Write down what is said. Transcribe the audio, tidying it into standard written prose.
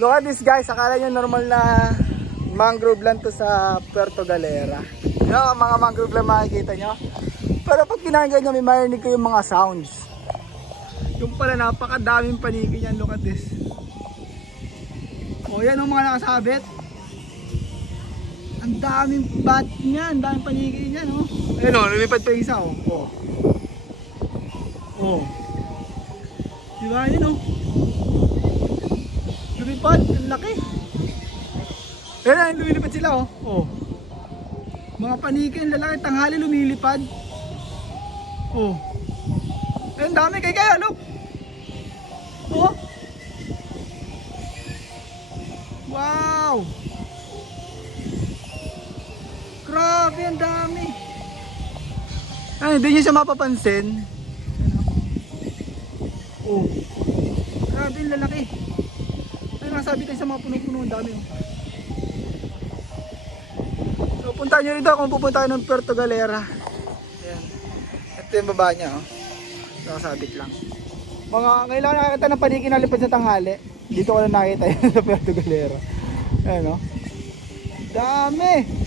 Look at this guys, akala nyo normal na mangrove lang to sa Puerto Galera. Yung mga mangrove lang makikita nyo. Pero pag pinanggan nyo, may marinig ko yung mga sounds. Yung pala napakadaming paniki niyan, look at this. O yan yung mga nakasabit. Ang daming bat niyan, ang daming paniki niyan, oh. Ayun o, lumipad pa yung isa, oh. Oh. Diba, yun, oh. Lumipad, ang laki. Ayun, lumilipad sila, oh. Mga paniki, ang lalaki, tanghali lumilipad. Oh. Ayun, dami kaya, look. Oh. Wow. Grabe, ang dami. Ay, hindi nyo siya mapapansin. Oh. Grabe, ang lalaki. Ay, nasabi tayo sa mga puno-puno, ang dami. So, punta nyo rito kung pupunta kayo ng Puerto Galera. Ayan. Ito yung baba niya, oh. Nakasabit lang. Ngayon lang nakakita ng paniki na lipad sa tanghali. Dito ko lang nakita yun sa Puerto Galera. Ayan, oh. Dami.